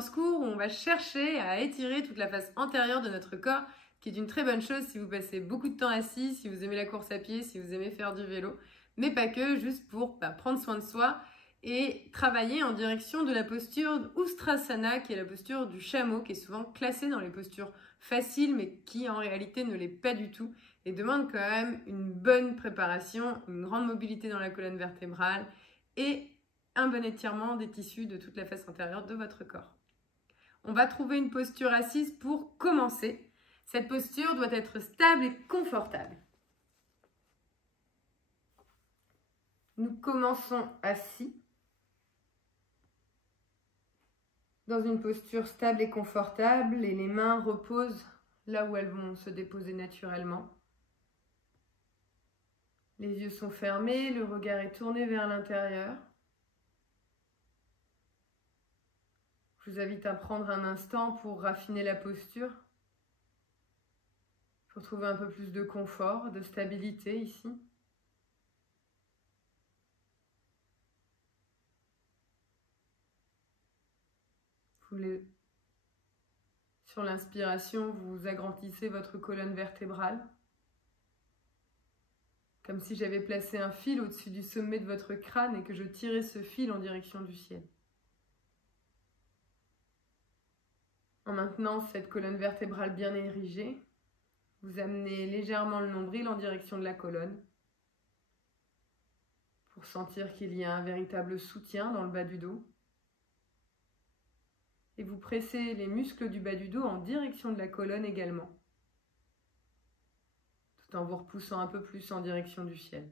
dans ce cours où on va chercher à étirer toute la face antérieure de notre corps, qui est une très bonne chose si vous passez beaucoup de temps assis, si vous aimez la course à pied, si vous aimez faire du vélo, mais pas que, juste pour prendre soin de soi et travailler en direction de la posture Ustrasana, qui est la posture du chameau, qui est souvent classée dans les postures faciles, mais qui en réalité ne l'est pas du tout, et demande quand même une bonne préparation, une grande mobilité dans la colonne vertébrale, et un bon étirement des tissus de toute la face antérieure de votre corps. On va trouver une posture assise pour commencer. Cette posture doit être stable et confortable. Nous commençons assis, dans une posture stable et confortable, et les mains reposent là où elles vont se déposer naturellement. Les yeux sont fermés, le regard est tourné vers l'intérieur. Je vous invite à prendre un instant pour raffiner la posture, pour trouver un peu plus de confort, de stabilité ici. Sur l'inspiration, vous agrandissez votre colonne vertébrale, comme si j'avais placé un fil au-dessus du sommet de votre crâne et que je tirais ce fil en direction du ciel. En maintenant cette colonne vertébrale bien érigée, vous amenez légèrement le nombril en direction de la colonne pour sentir qu'il y a un véritable soutien dans le bas du dos. Et vous pressez les muscles du bas du dos en direction de la colonne également, tout en vous repoussant un peu plus en direction du ciel.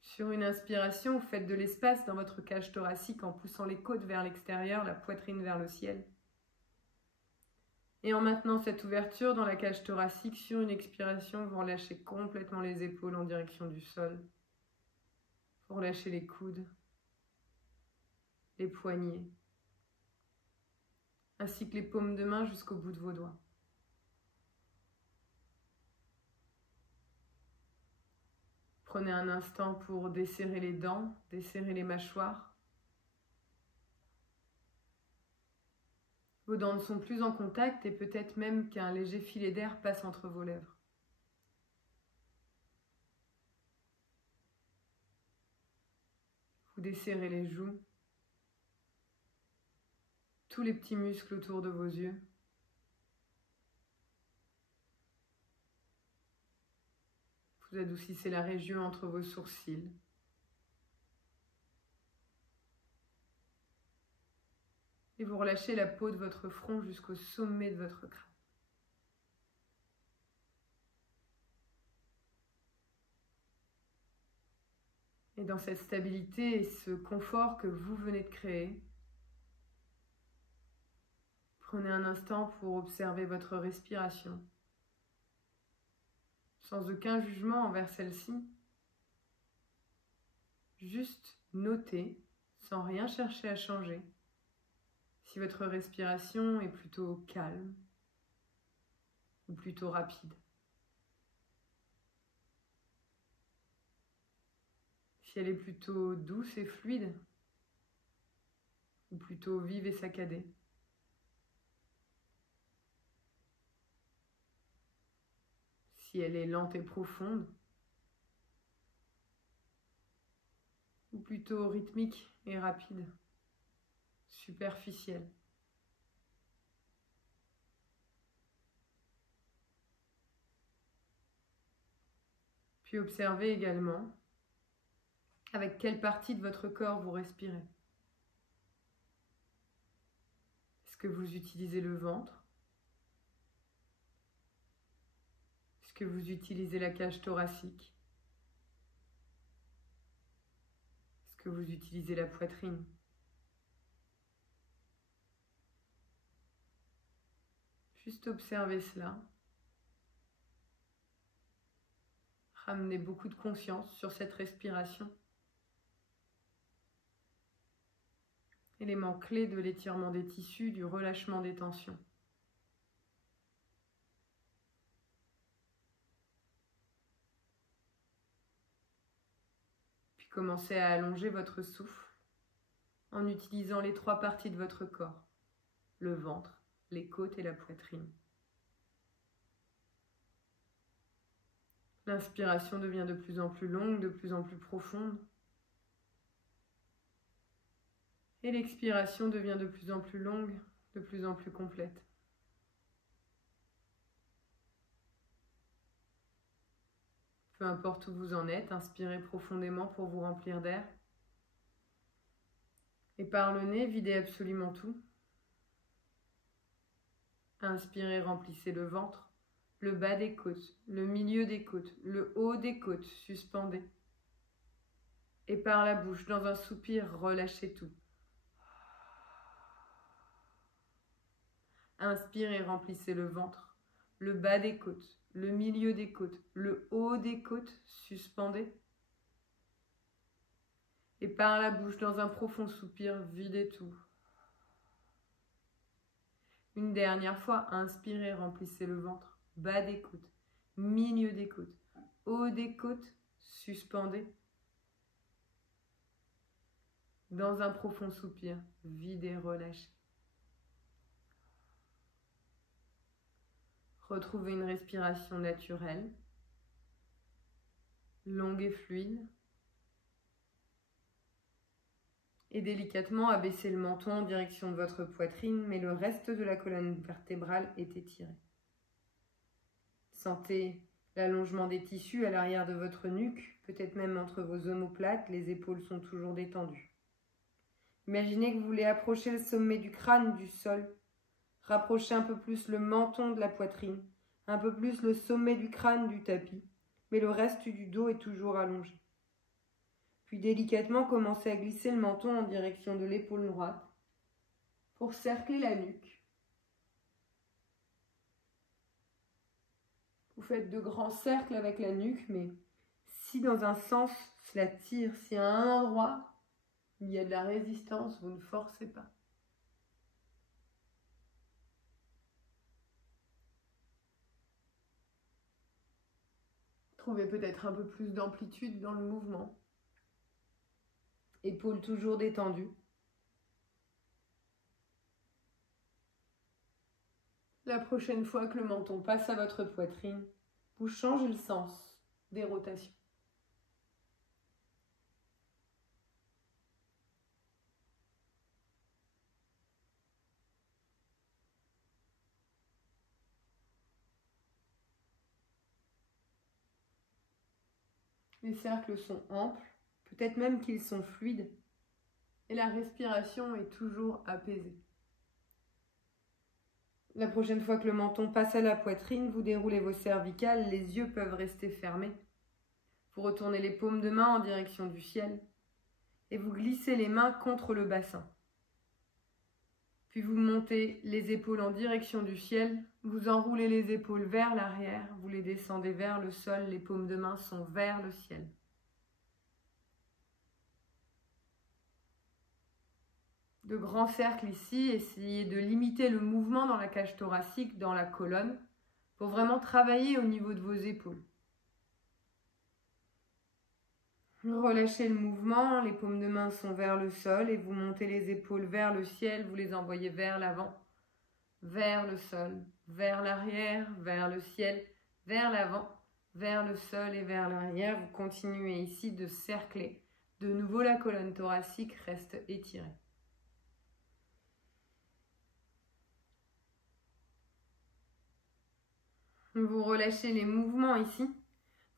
Sur une inspiration, vous faites de l'espace dans votre cage thoracique en poussant les côtes vers l'extérieur, la poitrine vers le ciel. Et en maintenant cette ouverture dans la cage thoracique, sur une expiration, vous relâchez complètement les épaules en direction du sol. Vous relâchez les coudes, les poignets, ainsi que les paumes de main jusqu'au bout de vos doigts. Prenez un instant pour desserrer les dents, desserrer les mâchoires. Vos dents ne sont plus en contact et peut-être même qu'un léger filet d'air passe entre vos lèvres. Vous desserrez les joues, tous les petits muscles autour de vos yeux. Vous adoucissez la région entre vos sourcils. Et vous relâchez la peau de votre front jusqu'au sommet de votre crâne. Et dans cette stabilité et ce confort que vous venez de créer, prenez un instant pour observer votre respiration, sans aucun jugement envers celle-ci. Juste noter, sans rien chercher à changer, si votre respiration est plutôt calme ou plutôt rapide. Si elle est plutôt douce et fluide ou plutôt vive et saccadée. Si elle est lente et profonde ou plutôt rythmique et rapide, superficielle. Puis observez également avec quelle partie de votre corps vous respirez. Est-ce que vous utilisez le ventre? Est-ce que vous utilisez la cage thoracique? Est-ce que vous utilisez la poitrine? Juste observez cela. Ramenez beaucoup de conscience sur cette respiration. Élément clé de l'étirement des tissus, du relâchement des tensions. Puis commencez à allonger votre souffle en utilisant les 3 parties de votre corps, le ventre, les côtes et la poitrine. L'inspiration devient de plus en plus longue, de plus en plus profonde. Et l'expiration devient de plus en plus longue, de plus en plus complète. Peu importe où vous en êtes, inspirez profondément pour vous remplir d'air. Et par le nez, videz absolument tout. Inspirez, remplissez le ventre, le bas des côtes, le milieu des côtes, le haut des côtes, suspendez. Et par la bouche, dans un soupir, relâchez tout. Inspirez, remplissez le ventre, le bas des côtes, le milieu des côtes, le haut des côtes, suspendez. Et par la bouche, dans un profond soupir, videz tout. Une dernière fois, inspirez, remplissez le ventre, bas des côtes, milieu des côtes, haut des côtes, suspendez. Dans un profond soupir, videz, relâchez. Retrouvez une respiration naturelle, longue et fluide. Et délicatement abaissez le menton en direction de votre poitrine, mais le reste de la colonne vertébrale est étiré. Sentez l'allongement des tissus à l'arrière de votre nuque, peut-être même entre vos omoplates, les épaules sont toujours détendues. Imaginez que vous voulez approcher le sommet du crâne du sol, rapprochez un peu plus le menton de la poitrine, un peu plus le sommet du crâne du tapis, mais le reste du dos est toujours allongé. Puis délicatement, commencez à glisser le menton en direction de l'épaule droite pour cercler la nuque. Vous faites de grands cercles avec la nuque, mais si dans un sens cela tire, si à un endroit il y a de la résistance, vous ne forcez pas. Trouvez peut-être un peu plus d'amplitude dans le mouvement. Épaules toujours détendues. La prochaine fois que le menton passe à votre poitrine, vous changez le sens des rotations. Les cercles sont amples, peut-être même qu'ils sont fluides, et la respiration est toujours apaisée. La prochaine fois que le menton passe à la poitrine, vous déroulez vos cervicales, les yeux peuvent rester fermés. Vous retournez les paumes de main en direction du ciel et vous glissez les mains contre le bassin. Puis vous montez les épaules en direction du ciel, vous enroulez les épaules vers l'arrière, vous les descendez vers le sol, les paumes de main sont vers le ciel. De grands cercles ici, essayez de limiter le mouvement dans la cage thoracique, dans la colonne, pour vraiment travailler au niveau de vos épaules. Relâchez le mouvement, les paumes de main sont vers le sol et vous montez les épaules vers le ciel, vous les envoyez vers l'avant, vers le sol, vers l'arrière, vers le ciel, vers l'avant, vers le sol et vers l'arrière. Vous continuez ici de cercler. De nouveau, la colonne thoracique reste étirée. Vous relâchez les mouvements ici.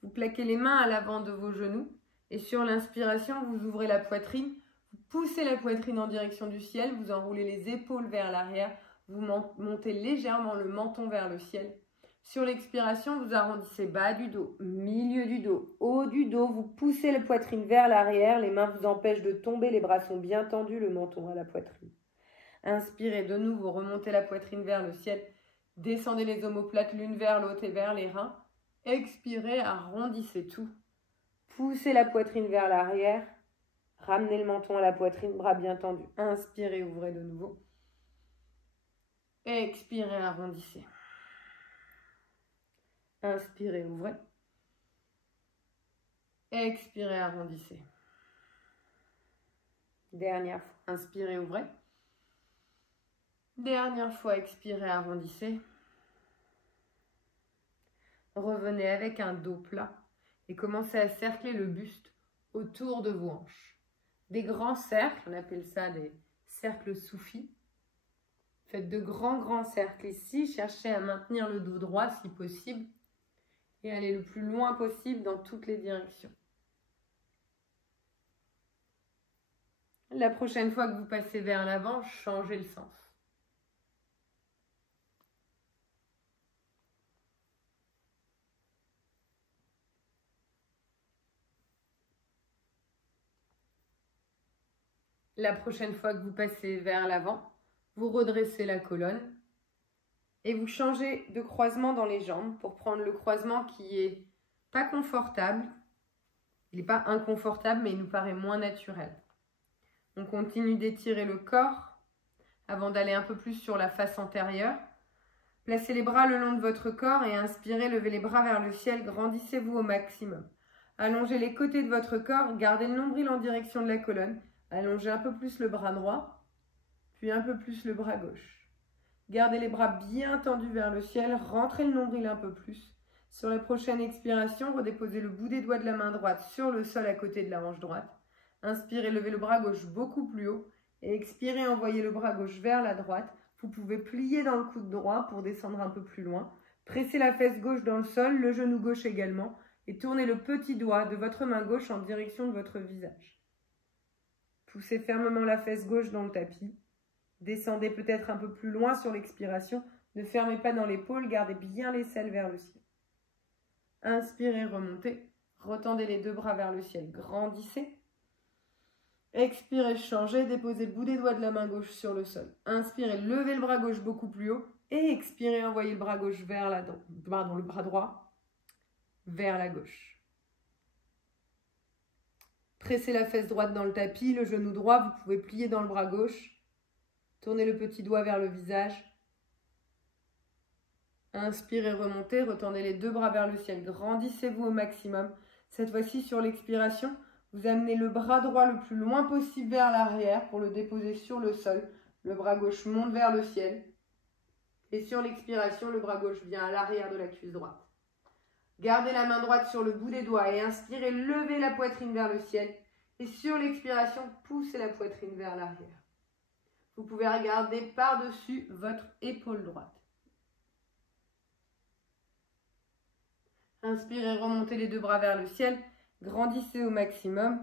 Vous plaquez les mains à l'avant de vos genoux. Et sur l'inspiration, vous ouvrez la poitrine. Vous poussez la poitrine en direction du ciel. Vous enroulez les épaules vers l'arrière. Vous montez légèrement le menton vers le ciel. Sur l'expiration, vous arrondissez bas du dos, milieu du dos, haut du dos. Vous poussez la poitrine vers l'arrière. Les mains vous empêchent de tomber. Les bras sont bien tendus, le menton à la poitrine. Inspirez de nouveau, remontez la poitrine vers le ciel. Descendez les omoplates l'une vers l'autre et vers les reins. Expirez, arrondissez tout. Poussez la poitrine vers l'arrière. Ramenez le menton à la poitrine, bras bien tendus. Inspirez, ouvrez de nouveau. Expirez, arrondissez. Inspirez, ouvrez. Expirez, arrondissez. Dernière fois, inspirez, ouvrez. Dernière fois, expirez, arrondissez. Revenez avec un dos plat et commencez à cercler le buste autour de vos hanches. Des grands cercles, on appelle ça des cercles soufis. Faites de grands cercles ici. Cherchez à maintenir le dos droit si possible et allez le plus loin possible dans toutes les directions. La prochaine fois que vous passez vers l'avant, changez le sens. La prochaine fois que vous passez vers l'avant, vous redressez la colonne et vous changez de croisement dans les jambes pour prendre le croisement qui est pas confortable. Il n'est pas inconfortable, mais il nous paraît moins naturel. On continue d'étirer le corps avant d'aller un peu plus sur la face antérieure. Placez les bras le long de votre corps et inspirez, levez les bras vers le ciel, grandissez-vous au maximum. Allongez les côtés de votre corps, gardez le nombril en direction de la colonne. Allongez un peu plus le bras droit, puis un peu plus le bras gauche. Gardez les bras bien tendus vers le ciel, rentrez le nombril un peu plus. Sur la prochaine expiration, redéposez le bout des doigts de la main droite sur le sol à côté de la hanche droite. Inspirez, levez le bras gauche beaucoup plus haut et expirez, envoyez le bras gauche vers la droite. Vous pouvez plier dans le coude droit pour descendre un peu plus loin. Pressez la fesse gauche dans le sol, le genou gauche également et tournez le petit doigt de votre main gauche en direction de votre visage. Poussez fermement la fesse gauche dans le tapis. Descendez peut-être un peu plus loin sur l'expiration. Ne fermez pas dans l'épaule, gardez bien l'aisselle vers le ciel. Inspirez, remontez. Retendez les deux bras vers le ciel, grandissez. Expirez, changez, déposez le bout des doigts de la main gauche sur le sol. Inspirez, levez le bras gauche beaucoup plus haut. Et expirez, envoyez le bras gauche vers le bras droit vers la gauche. Pressez la fesse droite dans le tapis, le genou droit, vous pouvez plier dans le bras gauche. Tournez le petit doigt vers le visage. Inspirez, remontez, retendez les deux bras vers le ciel, grandissez-vous au maximum. Cette fois-ci, sur l'expiration, vous amenez le bras droit le plus loin possible vers l'arrière pour le déposer sur le sol. Le bras gauche monte vers le ciel. Et sur l'expiration, le bras gauche vient à l'arrière de la cuisse droite. Gardez la main droite sur le bout des doigts et inspirez, levez la poitrine vers le ciel. Et sur l'expiration, poussez la poitrine vers l'arrière. Vous pouvez regarder par-dessus votre épaule droite. Inspirez, remontez les deux bras vers le ciel. Grandissez au maximum.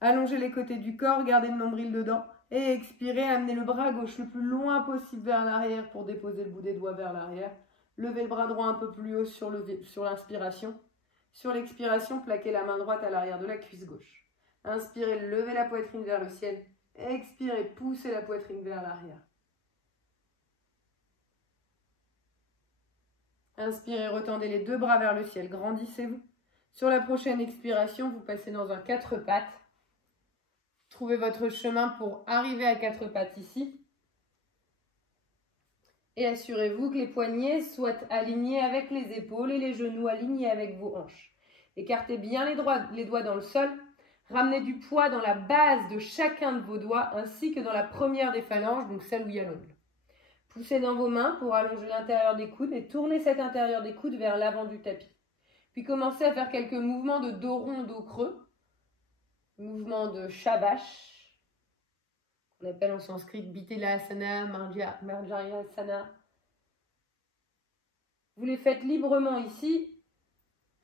Allongez les côtés du corps, gardez le nombril dedans. Et expirez, amenez le bras gauche le plus loin possible vers l'arrière pour déposer le bout des doigts vers l'arrière. Levez le bras droit un peu plus haut sur l'inspiration. Sur l'expiration, plaquez la main droite à l'arrière de la cuisse gauche. Inspirez, levez la poitrine vers le ciel. Expirez, poussez la poitrine vers l'arrière. Inspirez, retendez les deux bras vers le ciel, grandissez-vous. Sur la prochaine expiration, vous passez dans un 4 pattes. Trouvez votre chemin pour arriver à 4 pattes ici. Et assurez-vous que les poignets soient alignés avec les épaules et les genoux alignés avec vos hanches. Écartez bien les doigts dans le sol. Ramenez du poids dans la base de chacun de vos doigts ainsi que dans la première des phalanges, donc celle où il y a l'ongle. Poussez dans vos mains pour allonger l'intérieur des coudes et tournez cet intérieur des coudes vers l'avant du tapis. Puis commencez à faire quelques mouvements de dos rond, dos creux. Mouvement de Shavash. On appelle en sanskrit Bitelasana, Marjarasana. Vous les faites librement ici,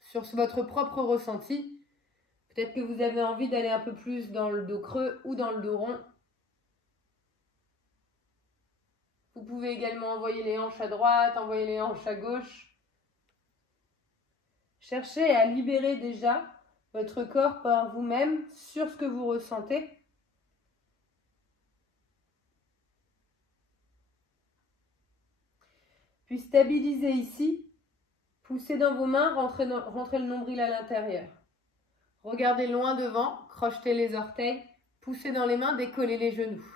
sur votre propre ressenti. Peut-être que vous avez envie d'aller un peu plus dans le dos creux ou dans le dos rond. Vous pouvez également envoyer les hanches à droite, envoyer les hanches à gauche. Cherchez à libérer déjà votre corps par vous-même sur ce que vous ressentez. Puis stabilisez ici, poussez dans vos mains, rentrez le nombril à l'intérieur. Regardez loin devant, crochetez les orteils, poussez dans les mains, décollez les genoux.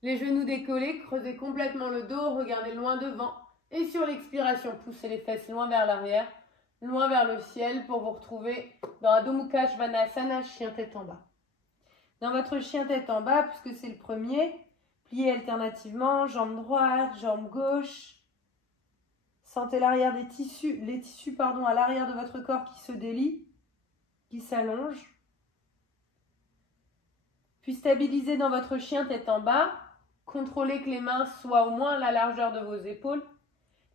Les genoux décollés, creusez complètement le dos, regardez loin devant. Et sur l'expiration, poussez les fesses loin vers l'arrière, loin vers le ciel pour vous retrouver dans Adho Mukha Svanasana, chien tête en bas. Dans votre chien tête en bas, puisque c'est le premier, pliez alternativement, jambe droite, jambe gauche. Sentez l'arrière des tissus, les tissus à l'arrière de votre corps qui se délient, qui s'allongent. Puis stabilisez dans votre chien tête en bas. Contrôlez que les mains soient au moins à la largeur de vos épaules,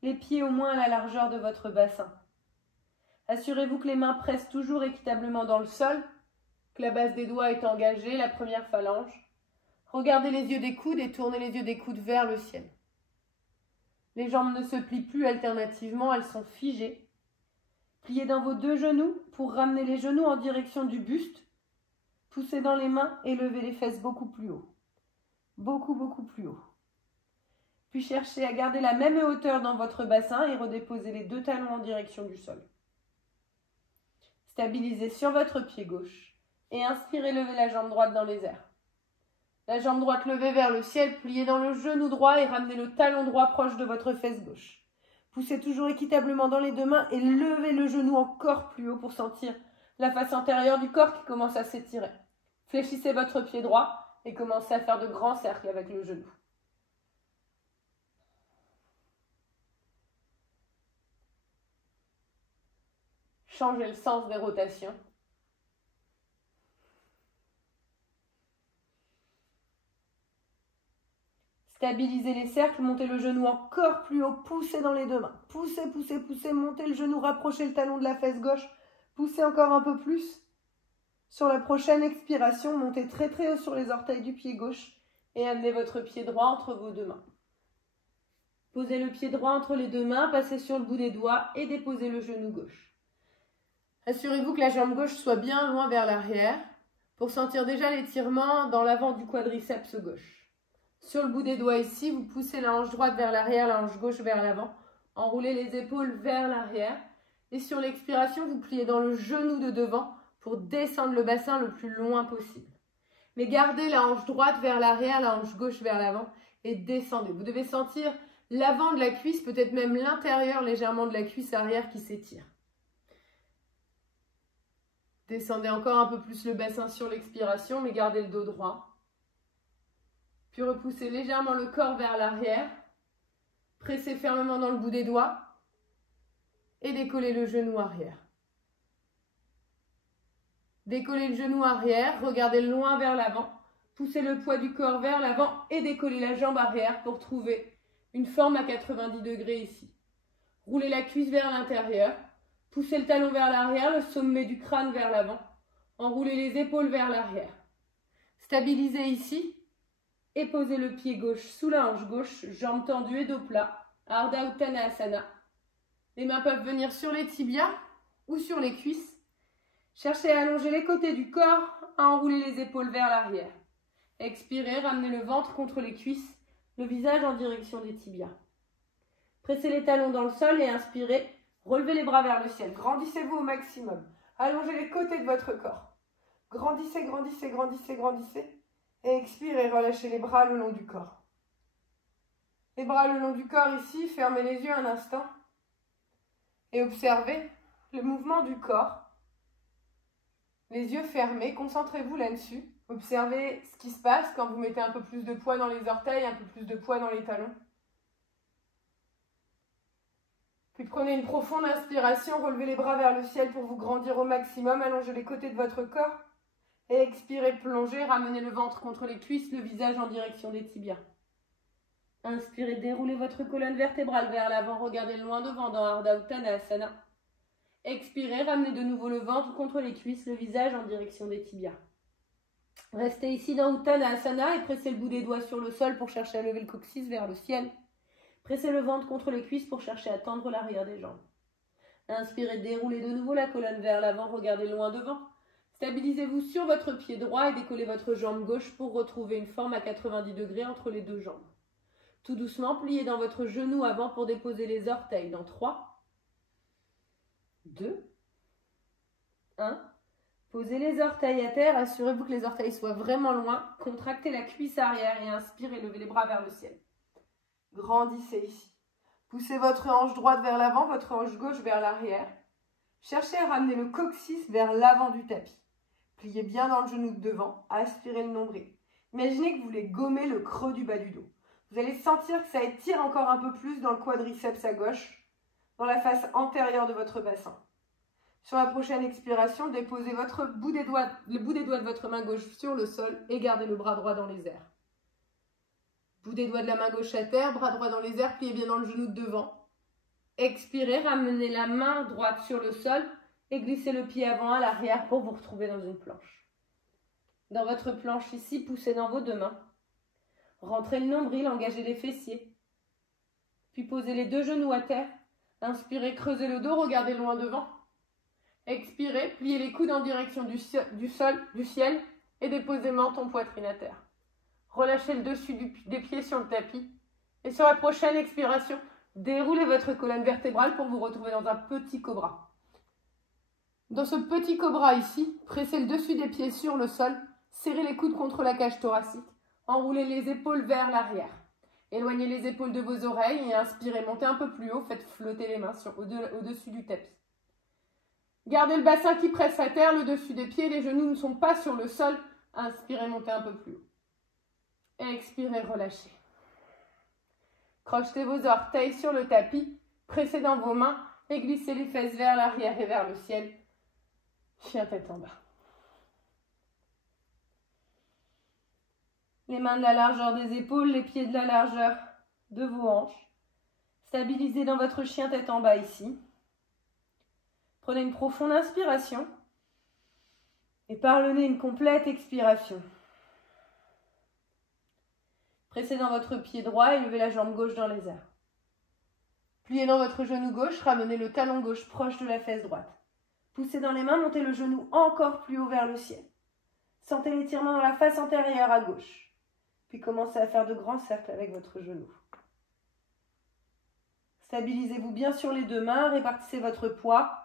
les pieds au moins à la largeur de votre bassin. Assurez-vous que les mains pressent toujours équitablement dans le sol, que la base des doigts est engagée, la première phalange. Regardez les yeux des coudes et tournez les yeux des coudes vers le ciel. Les jambes ne se plient plus alternativement, elles sont figées. Pliez dans vos deux genoux pour ramener les genoux en direction du buste. Poussez dans les mains et levez les fesses beaucoup plus haut. Beaucoup, beaucoup plus haut. Puis cherchez à garder la même hauteur dans votre bassin et redéposez les deux talons en direction du sol. Stabilisez sur votre pied gauche et inspirez, levez la jambe droite dans les airs. La jambe droite levée vers le ciel, pliez dans le genou droit et ramenez le talon droit proche de votre fesse gauche. Poussez toujours équitablement dans les deux mains et levez le genou encore plus haut pour sentir la face antérieure du corps qui commence à s'étirer. Fléchissez votre pied droit et commencez à faire de grands cercles avec le genou. Changez le sens des rotations. Stabilisez les cercles, montez le genou encore plus haut, poussez dans les deux mains. Poussez, poussez, poussez, montez le genou, rapprochez le talon de la fesse gauche, poussez encore un peu plus. Sur la prochaine expiration, montez très très haut sur les orteils du pied gauche et amenez votre pied droit entre vos deux mains. Posez le pied droit entre les deux mains, passez sur le bout des doigts et déposez le genou gauche. Assurez-vous que la jambe gauche soit bien loin vers l'arrière pour sentir déjà l'étirement dans l'avant du quadriceps gauche. Sur le bout des doigts ici, vous poussez la hanche droite vers l'arrière, la hanche gauche vers l'avant. Enroulez les épaules vers l'arrière. Et sur l'expiration, vous pliez dans le genou de devant pour descendre le bassin le plus loin possible. Mais gardez la hanche droite vers l'arrière, la hanche gauche vers l'avant et descendez. Vous devez sentir l'avant de la cuisse, peut-être même l'intérieur légèrement de la cuisse arrière qui s'étire. Descendez encore un peu plus le bassin sur l'expiration, mais gardez le dos droit. Puis repoussez légèrement le corps vers l'arrière. Pressez fermement dans le bout des doigts et décollez le genou arrière. Décollez le genou arrière, regardez loin vers l'avant. Poussez le poids du corps vers l'avant et décollez la jambe arrière pour trouver une forme à 90 degrés ici. Roulez la cuisse vers l'intérieur. Poussez le talon vers l'arrière, le sommet du crâne vers l'avant. Enroulez les épaules vers l'arrière. Stabilisez ici et posez le pied gauche sous la hanche gauche, jambes tendues et dos plat. Ardha Uttanasana. Les mains peuvent venir sur les tibias ou sur les cuisses. Cherchez à allonger les côtés du corps, à enrouler les épaules vers l'arrière. Expirez, ramenez le ventre contre les cuisses, le visage en direction des tibias. Pressez les talons dans le sol et inspirez. Relevez les bras vers le ciel. Grandissez-vous au maximum. Allongez les côtés de votre corps. Grandissez, grandissez, grandissez, grandissez. Et expirez, relâchez les bras le long du corps. Les bras le long du corps ici, fermez les yeux un instant. Et observez le mouvement du corps. Les yeux fermés, concentrez-vous là-dessus. Observez ce qui se passe quand vous mettez un peu plus de poids dans les orteils, un peu plus de poids dans les talons. Puis prenez une profonde inspiration, relevez les bras vers le ciel pour vous grandir au maximum, allongez les côtés de votre corps. Et expirez, plongez, ramenez le ventre contre les cuisses, le visage en direction des tibias. Inspirez, déroulez votre colonne vertébrale vers l'avant, regardez loin devant dans Ardha Uttanasana. Expirez, ramenez de nouveau le ventre contre les cuisses, le visage en direction des tibias. Restez ici dans Uttanasana et pressez le bout des doigts sur le sol pour chercher à lever le coccyx vers le ciel. Pressez le ventre contre les cuisses pour chercher à tendre l'arrière des jambes. Inspirez, déroulez de nouveau la colonne vers l'avant, regardez loin devant. Stabilisez-vous sur votre pied droit et décollez votre jambe gauche pour retrouver une forme à 90 degrés entre les deux jambes. Tout doucement, pliez dans votre genou avant pour déposer les orteils dans 3, 2, 1. Posez les orteils à terre, assurez-vous que les orteils soient vraiment loin. Contractez la cuisse arrière et inspirez, levez les bras vers le ciel. Grandissez ici. Poussez votre hanche droite vers l'avant, votre hanche gauche vers l'arrière. Cherchez à ramener le coccyx vers l'avant du tapis. Pliez bien dans le genou de devant, aspirez le nombril. Imaginez que vous voulez gommer le creux du bas du dos. Vous allez sentir que ça étire encore un peu plus dans le quadriceps à gauche, dans la face antérieure de votre bassin. Sur la prochaine expiration, déposez le bout des doigts de votre main gauche sur le sol et gardez le bras droit dans les airs. Bout des doigts de la main gauche à terre, bras droit dans les airs, pliez bien dans le genou de devant. Expirez, ramenez la main droite sur le sol et glissez le pied avant à l'arrière pour vous retrouver dans une planche. Dans votre planche ici, poussez dans vos deux mains. Rentrez le nombril, engagez les fessiers. Puis posez les deux genoux à terre. Inspirez, creusez le dos, regardez loin devant. Expirez, pliez les coudes en direction du ciel et déposez menton poitrine à terre. Relâchez le dessus des pieds sur le tapis. Et sur la prochaine expiration, déroulez votre colonne vertébrale pour vous retrouver dans un petit cobra. Dans ce petit cobra ici, pressez le dessus des pieds sur le sol, serrez les coudes contre la cage thoracique, enroulez les épaules vers l'arrière. Éloignez les épaules de vos oreilles et inspirez, montez un peu plus haut, faites flotter les mains au-dessus du tapis. Gardez le bassin qui presse à terre, le dessus des pieds, les genoux ne sont pas sur le sol. Inspirez, montez un peu plus haut. Expirez, relâchez. Crochetez vos orteils sur le tapis, pressez dans vos mains et glissez les fesses vers l'arrière et vers le ciel. Chien tête en bas. Les mains de la largeur des épaules, les pieds de la largeur de vos hanches. Stabilisez dans votre chien tête en bas ici. Prenez une profonde inspiration et par le nez une complète expiration. Pressez dans votre pied droit et levez la jambe gauche dans les airs. Pliez dans votre genou gauche, ramenez le talon gauche proche de la fesse droite. Poussez dans les mains, montez le genou encore plus haut vers le ciel. Sentez l'étirement dans la face antérieure à gauche. Puis commencez à faire de grands cercles avec votre genou. Stabilisez-vous bien sur les deux mains, répartissez votre poids.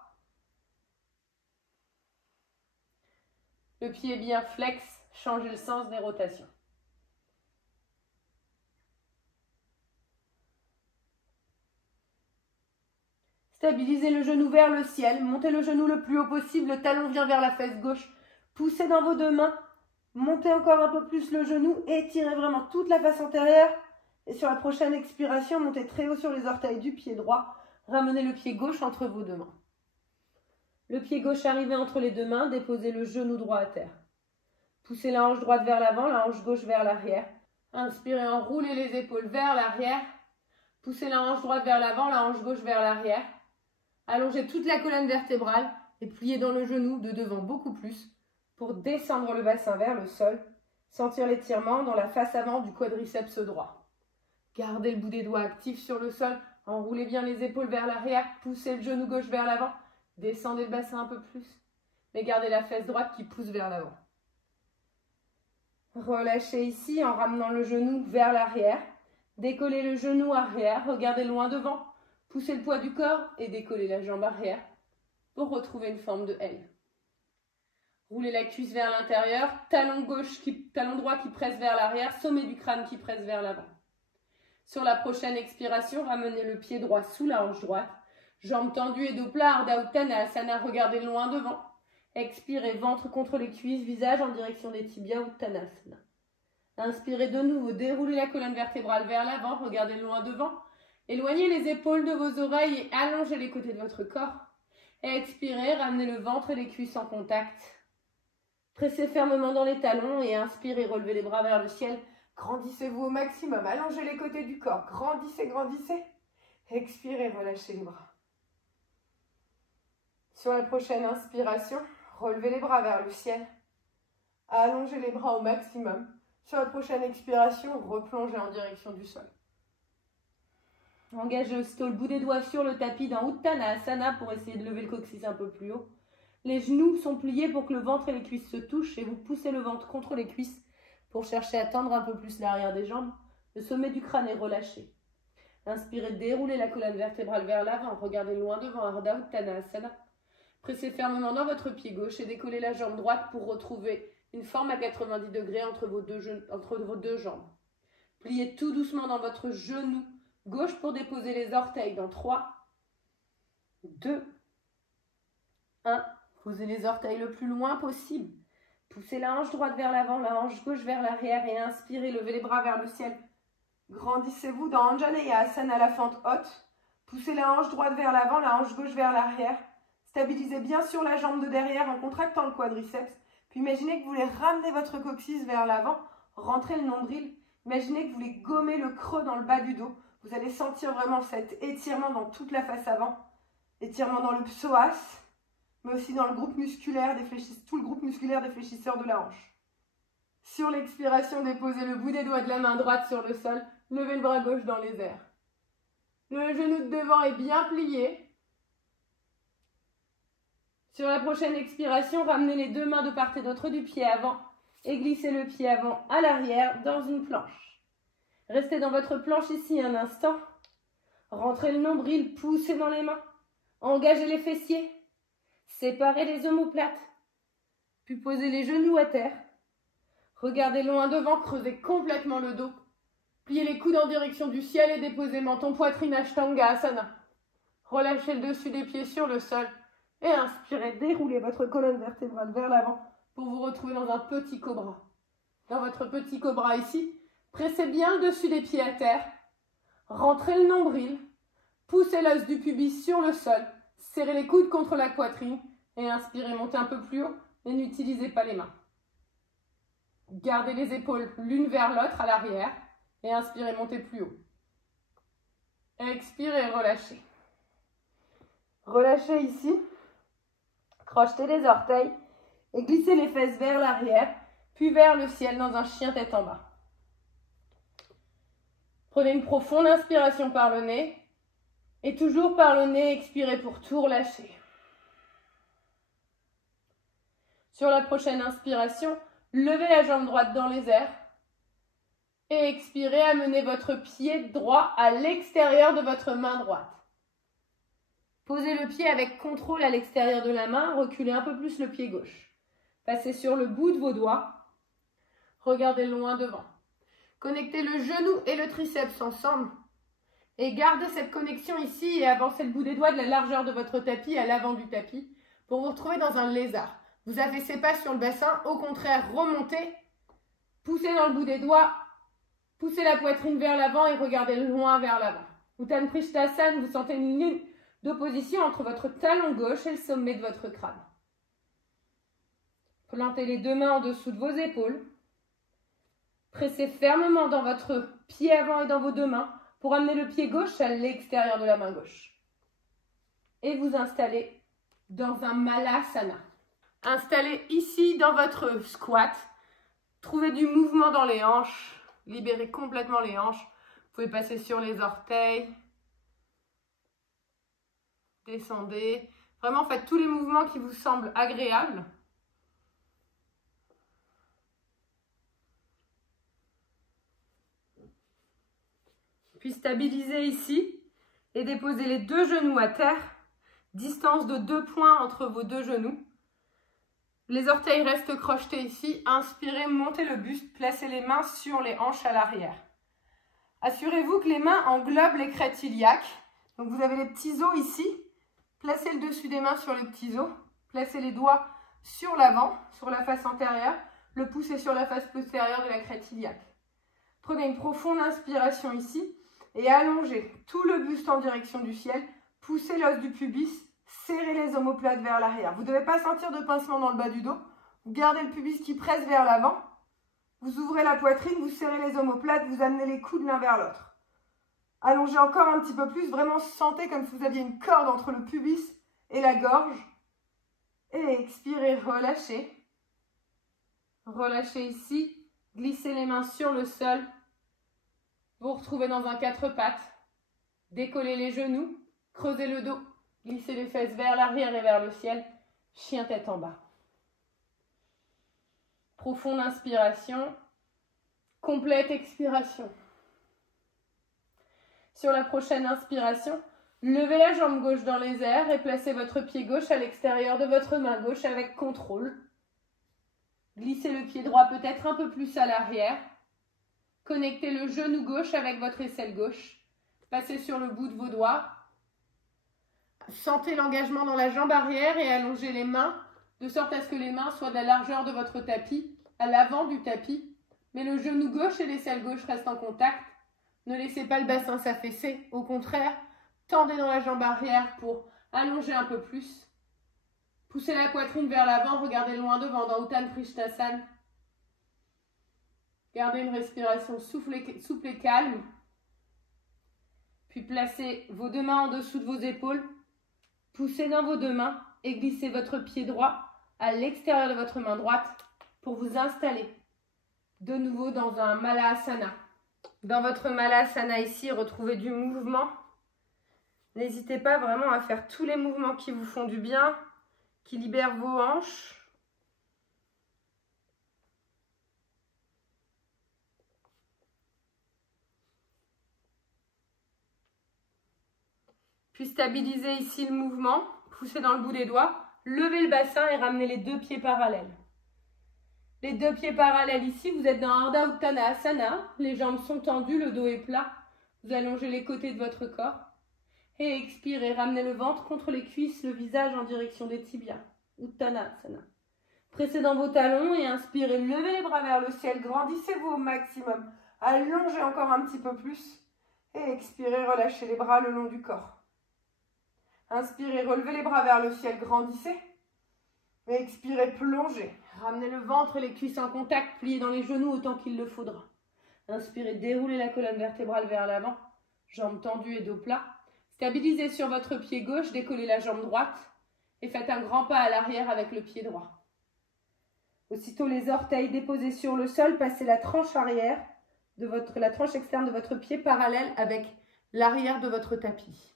Le pied bien flex, changez le sens des rotations. Stabilisez le genou vers le ciel, montez le genou le plus haut possible, le talon vient vers la fesse gauche. Poussez dans vos deux mains, montez encore un peu plus le genou, étirez vraiment toute la face antérieure. Et sur la prochaine expiration, montez très haut sur les orteils du pied droit, ramenez le pied gauche entre vos deux mains. Le pied gauche arrivé entre les deux mains, déposez le genou droit à terre. Poussez la hanche droite vers l'avant, la hanche gauche vers l'arrière. Inspirez, enroulez les épaules vers l'arrière. Poussez la hanche droite vers l'avant, la hanche gauche vers l'arrière. Allongez toute la colonne vertébrale et pliez dans le genou de devant beaucoup plus pour descendre le bassin vers le sol. Sentir l'étirement dans la face avant du quadriceps droit. Gardez le bout des doigts actif sur le sol. Enroulez bien les épaules vers l'arrière. Poussez le genou gauche vers l'avant. Descendez le bassin un peu plus. Mais gardez la fesse droite qui pousse vers l'avant. Relâchez ici en ramenant le genou vers l'arrière. Décollez le genou arrière. Regardez loin devant. Poussez le poids du corps et décollez la jambe arrière pour retrouver une forme de L. Roulez la cuisse vers l'intérieur. Talon droit qui presse vers l'arrière. Sommet du crâne qui presse vers l'avant. Sur la prochaine expiration, ramenez le pied droit sous la hanche droite. Jambes tendues et dos plat, Ardha Uttanasana, regardez loin devant. Expirez, ventre contre les cuisses, visage en direction des tibias, Uttanasana. Inspirez de nouveau, déroulez la colonne vertébrale vers l'avant, regardez loin devant. Éloignez les épaules de vos oreilles et allongez les côtés de votre corps. Expirez, ramenez le ventre et les cuisses en contact. Pressez fermement dans les talons et inspirez, relevez les bras vers le ciel. Grandissez-vous au maximum, allongez les côtés du corps, grandissez, grandissez. Expirez, relâchez les bras. Sur la prochaine inspiration, relevez les bras vers le ciel. Allongez les bras au maximum. Sur la prochaine expiration, replongez en direction du sol. Engagez le bout des doigts sur le tapis dans Uttanasana pour essayer de lever le coccyx un peu plus haut. Les genoux sont pliés pour que le ventre et les cuisses se touchent et vous poussez le ventre contre les cuisses pour chercher à tendre un peu plus l'arrière des jambes. Le sommet du crâne est relâché. Inspirez, déroulez la colonne vertébrale vers l'avant. Regardez loin devant, Ardha Uttanasana. Pressez fermement dans votre pied gauche et décollez la jambe droite pour retrouver une forme à 90 degrés entre vos deux jambes. Pliez tout doucement dans votre genou gauche pour déposer les orteils dans 3, 2, 1. Posez les orteils le plus loin possible. poussez la hanche droite vers l'avant, la hanche gauche vers l'arrière et inspirez, levez les bras vers le ciel. Grandissez-vous dans Anjaneya Asana, la fente haute. Poussez la hanche droite vers l'avant, la hanche gauche vers l'arrière. Stabilisez bien sur la jambe de derrière en contractant le quadriceps. Puis imaginez que vous voulez ramener votre coccyx vers l'avant, rentrez le nombril. Imaginez que vous voulez gommer le creux dans le bas du dos. Vous allez sentir vraiment cet étirement dans toute la face avant. Étirement dans le psoas, mais aussi dans le groupe musculaire tout le groupe musculaire des fléchisseurs de la hanche. Sur l'expiration, déposez le bout des doigts de la main droite sur le sol. Levez le bras gauche dans les airs. Le genou de devant est bien plié. Sur la prochaine expiration, ramenez les deux mains de part et d'autre du pied avant et glissez le pied avant à l'arrière dans une planche. Restez dans votre planche ici un instant. Rentrez le nombril, poussez dans les mains. Engagez les fessiers. Séparez les omoplates. Puis posez les genoux à terre. Regardez loin devant, creusez complètement le dos. Pliez les coudes en direction du ciel et déposez menton poitrine Ashtanga Asana. Relâchez le dessus des pieds sur le sol. Et inspirez, déroulez votre colonne vertébrale vers l'avant pour vous retrouver dans un petit cobra. Dans votre petit cobra ici, pressez bien le dessus des pieds à terre. Rentrez le nombril. Poussez l'os du pubis sur le sol. Serrez les coudes contre la poitrine. Et inspirez, montez un peu plus haut. Et n'utilisez pas les mains. Gardez les épaules l'une vers l'autre à l'arrière. Et inspirez, montez plus haut. Expirez, relâchez. Relâchez ici. Crochetez les orteils et glissez les fesses vers l'arrière, puis vers le ciel dans un chien tête en bas. Prenez une profonde inspiration par le nez et toujours par le nez, expirez pour tout relâcher. Sur la prochaine inspiration, levez la jambe droite dans les airs et expirez, amenez votre pied droit à l'extérieur de votre main droite. Posez le pied avec contrôle à l'extérieur de la main, reculez un peu plus le pied gauche. Passez sur le bout de vos doigts, regardez loin devant. Connectez le genou et le triceps ensemble et gardez cette connexion ici et avancez le bout des doigts de la largeur de votre tapis à l'avant du tapis pour vous retrouver dans un lézard. Vous affaissez pas sur le bassin, au contraire, remontez, poussez dans le bout des doigts, poussez la poitrine vers l'avant et regardez loin vers l'avant. Uttan Prishtasana, vous sentez une ligne d'opposition entre votre talon gauche et le sommet de votre crâne. Plantez les deux mains en dessous de vos épaules. Pressez fermement dans votre pied avant et dans vos deux mains pour amener le pied gauche à l'extérieur de la main gauche. Et vous installez dans un Malasana. Installez ici dans votre squat. Trouvez du mouvement dans les hanches. Libérez complètement les hanches. Vous pouvez passer sur les orteils. Descendez. Vraiment, faites tous les mouvements qui vous semblent agréables. Puis stabilisez ici et déposez les deux genoux à terre. Distance de 2 points entre vos deux genoux. Les orteils restent crochetés ici. Inspirez, montez le buste. Placez les mains sur les hanches à l'arrière. Assurez-vous que les mains englobent les crêtes iliaques. Donc vous avez les petits os ici. Placez le dessus des mains sur les petits os. Placez les doigts sur l'avant, sur la face antérieure. Le pouce est sur la face postérieure de la crête iliaque. Prenez une profonde inspiration ici et allongez tout le buste en direction du ciel. Poussez l'os du pubis, serrez les omoplates vers l'arrière. Vous ne devez pas sentir de pincement dans le bas du dos. Vous gardez le pubis qui presse vers l'avant. Vous ouvrez la poitrine, vous serrez les omoplates, vous amenez les coudes l'un vers l'autre. Allongez encore un petit peu plus, vraiment sentez comme si vous aviez une corde entre le pubis et la gorge. Et expirez, relâchez. Relâchez ici, glissez les mains sur le sol. Vous retrouvez dans un 4 pattes. Décollez les genoux, creusez le dos, glissez les fesses vers l'arrière et vers le ciel. Chien tête en bas. Profonde inspiration, complète expiration. Sur la prochaine inspiration, levez la jambe gauche dans les airs et placez votre pied gauche à l'extérieur de votre main gauche avec contrôle. Glissez le pied droit peut-être un peu plus à l'arrière. Connectez le genou gauche avec votre aisselle gauche. Passez sur le bout de vos doigts. Sentez l'engagement dans la jambe arrière et allongez les mains de sorte à ce que les mains soient de la largeur de votre tapis, à l'avant du tapis, mais le genou gauche et l'aisselle gauche restent en contact. Ne laissez pas le bassin s'affaisser, au contraire, tendez dans la jambe arrière pour allonger un peu plus. Poussez la poitrine vers l'avant, regardez loin devant dans Uttan Prishtasana. Gardez une respiration souple et calme. Puis placez vos deux mains en dessous de vos épaules. Poussez dans vos deux mains et glissez votre pied droit à l'extérieur de votre main droite pour vous installer de nouveau dans un Malasana. Dans votre Malasana ici, retrouvez du mouvement. N'hésitez pas vraiment à faire tous les mouvements qui vous font du bien, qui libèrent vos hanches. Puis stabilisez ici le mouvement, poussez dans le bout des doigts, levez le bassin et ramenez les deux pieds parallèles. Les deux pieds parallèles ici, vous êtes dans Ardha Uttanasana, les jambes sont tendues, le dos est plat. Vous allongez les côtés de votre corps. Et expirez, ramenez le ventre contre les cuisses, le visage en direction des tibias. Uttanasana. Pressez dans vos talons et inspirez, levez les bras vers le ciel, grandissez-vous au maximum. Allongez encore un petit peu plus. Et expirez, relâchez les bras le long du corps. Inspirez, relevez les bras vers le ciel, grandissez. Et expirez, plongez. Ramenez le ventre et les cuisses en contact, pliez dans les genoux autant qu'il le faudra. Inspirez, déroulez la colonne vertébrale vers l'avant, jambes tendues et dos plat. Stabilisez sur votre pied gauche, décollez la jambe droite et faites un grand pas à l'arrière avec le pied droit. Aussitôt les orteils déposés sur le sol, passez la tranche arrière, la tranche externe de votre pied parallèle avec l'arrière de votre tapis.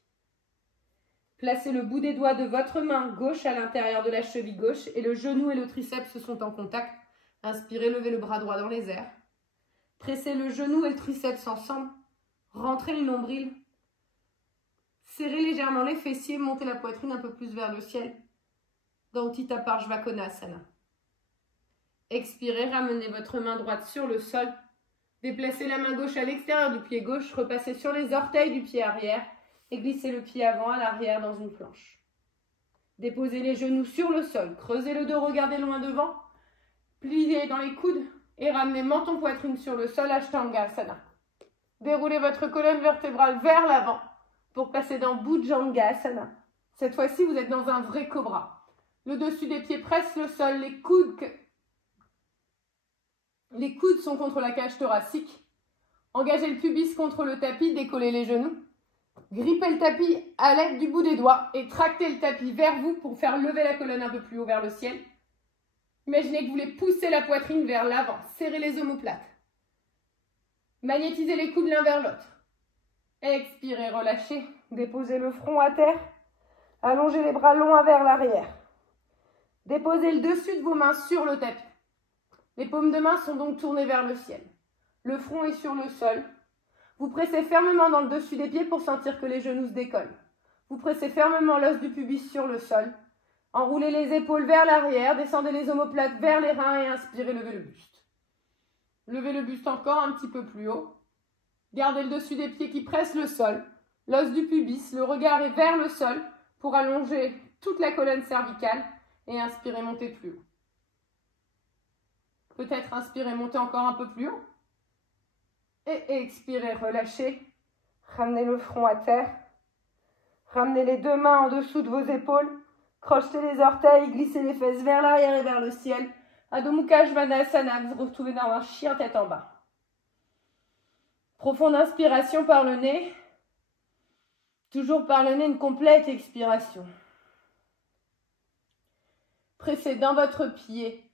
Placez le bout des doigts de votre main gauche à l'intérieur de la cheville gauche et le genou et le triceps sont en contact. Inspirez, levez le bras droit dans les airs. Pressez le genou et le triceps ensemble. Rentrez le nombril. Serrez légèrement les fessiers, montez la poitrine un peu plus vers le ciel. Dans Utthita Parshvakonasana. Expirez, ramenez votre main droite sur le sol. Déplacez la main gauche à l'extérieur du pied gauche. Repassez sur les orteils du pied arrière. Et glissez le pied avant à l'arrière dans une planche. Déposez les genoux sur le sol, creusez le dos, regardez loin devant, pliez dans les coudes et ramenez menton poitrine sur le sol, Ashtangasana. Déroulez votre colonne vertébrale vers l'avant pour passer dans Bhujangasana. Cette fois-ci, vous êtes dans un vrai cobra. Le dessus des pieds presse le sol, les coudes sont contre la cage thoracique. Engagez le pubis contre le tapis, décollez les genoux. Grippez le tapis à l'aide du bout des doigts et tractez le tapis vers vous pour faire lever la colonne un peu plus haut vers le ciel. Imaginez que vous voulez pousser la poitrine vers l'avant, serrez les omoplates. Magnétisez les coudes l'un vers l'autre. Expirez, relâchez, déposez le front à terre, allongez les bras loin vers l'arrière. Déposez le dessus de vos mains sur le tapis. Les paumes de main sont donc tournées vers le ciel. Le front est sur le sol. Vous pressez fermement dans le dessus des pieds pour sentir que les genoux se décollent. Vous pressez fermement l'os du pubis sur le sol. Enroulez les épaules vers l'arrière, descendez les omoplates vers les reins et inspirez, levez le buste. Levez le buste encore un petit peu plus haut. Gardez le dessus des pieds qui pressent le sol. L'os du pubis, le regard est vers le sol pour allonger toute la colonne cervicale et inspirez, montez plus haut. Peut-être inspirez, montez encore un peu plus haut. Et expirez, relâchez. Ramenez le front à terre. Ramenez les deux mains en dessous de vos épaules. Crochetez les orteils, glissez les fesses vers l'arrière et vers le ciel. Adho Mukha Svanasana, vous vous retrouvez dans un chien tête en bas. Profonde inspiration par le nez. Toujours par le nez, une complète expiration. Pressez dans votre pied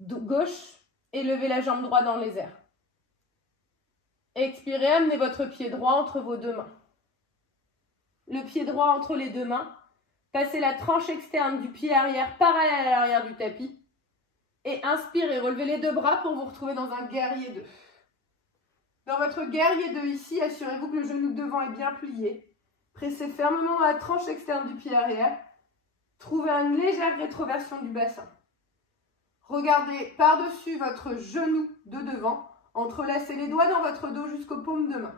gauche et levez la jambe droite dans les airs. Expirez, amenez votre pied droit entre vos deux mains. Le pied droit entre les deux mains. Passez la tranche externe du pied arrière parallèle à l'arrière du tapis. Et inspirez, relevez les deux bras pour vous retrouver dans un guerrier 2. Dans votre guerrier 2 ici, assurez-vous que le genou de devant est bien plié. Pressez fermement la tranche externe du pied arrière. Trouvez une légère rétroversion du bassin. Regardez par-dessus votre genou de devant. Entrelacez les doigts dans votre dos jusqu'aux paumes de main.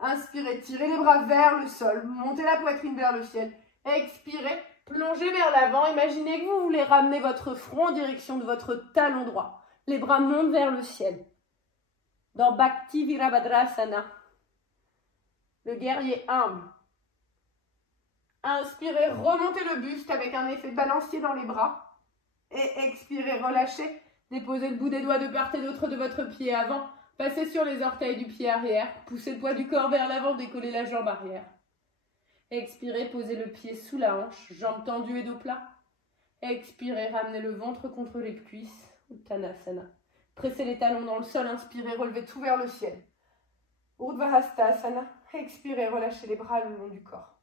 Inspirez, tirez les bras vers le sol. Montez la poitrine vers le ciel. Expirez, Plongez vers l'avant. Imaginez que vous voulez ramener votre front en direction de votre talon droit. Les bras montent vers le ciel. Dans Bhakti Virabhadrasana, le guerrier humble. Inspirez, remontez le buste avec un effet balancier dans les bras. Et expirez, relâchez. Déposez le bout des doigts de part et d'autre de votre pied avant. Passez sur les orteils du pied arrière. Poussez le poids du corps vers l'avant, décollez la jambe arrière. Expirez, posez le pied sous la hanche, jambes tendues et dos plat. Expirez, ramenez le ventre contre les cuisses. Uttanasana. Pressez les talons dans le sol, inspirez, relevez tout vers le ciel. Urdhva-hastasana. Expirez, relâchez les bras le long du corps.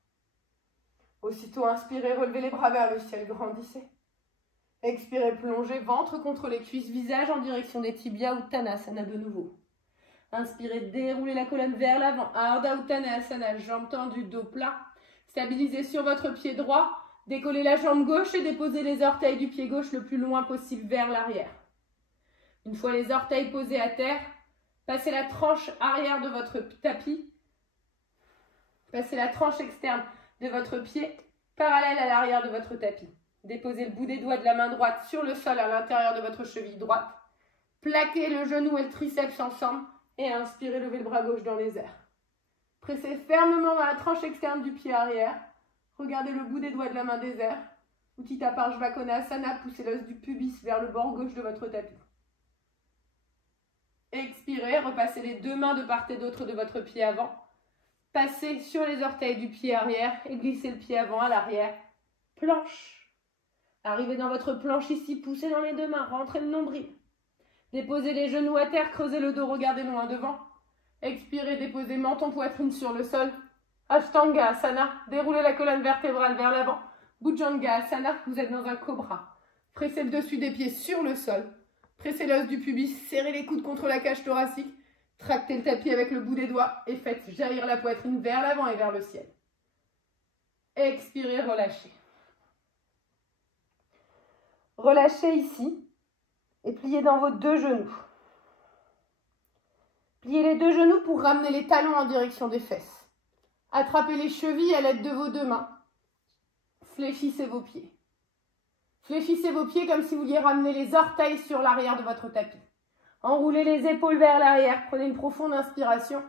Aussitôt, inspirez, relevez les bras vers le ciel, grandissez. Expirez, plongez, ventre contre les cuisses, visage en direction des tibias, Uttanasana de nouveau. Inspirez, déroulez la colonne vers l'avant, Ardha Uttanasana, jambes tendues, dos plat. Stabilisez sur votre pied droit, décollez la jambe gauche et déposez les orteils du pied gauche le plus loin possible vers l'arrière. Une fois les orteils posés à terre, passez la tranche arrière de votre tapis, passez la tranche externe de votre pied parallèle à l'arrière de votre tapis. Déposez le bout des doigts de la main droite sur le sol à l'intérieur de votre cheville droite. Plaquez le genou et le triceps ensemble et inspirez, levez le bras gauche dans les airs. Pressez fermement dans la tranche externe du pied arrière. Regardez le bout des doigts de la main des airs. Utthita Parshva Konasana, poussez l'os du pubis vers le bord gauche de votre tapis. Expirez, repassez les deux mains de part et d'autre de votre pied avant. Passez sur les orteils du pied arrière et glissez le pied avant à l'arrière. Planche. Arrivez dans votre planche ici, poussez dans les deux mains, rentrez le nombril. Déposez les genoux à terre, creusez le dos, regardez loin devant. Expirez, déposez menton, poitrine sur le sol. Ashtanga Asana, déroulez la colonne vertébrale vers l'avant. Bhujanga Asana, vous êtes dans un cobra. Pressez le dessus des pieds sur le sol. Pressez l'os du pubis, serrez les coudes contre la cage thoracique. Tractez le tapis avec le bout des doigts et faites jaillir la poitrine vers l'avant et vers le ciel. Expirez, relâchez. Relâchez ici et pliez dans vos deux genoux. Pliez les deux genoux pour ramener les talons en direction des fesses. Attrapez les chevilles à l'aide de vos deux mains. Fléchissez vos pieds. Fléchissez vos pieds comme si vous vouliez ramener les orteils sur l'arrière de votre tapis. Enroulez les épaules vers l'arrière. Prenez une profonde inspiration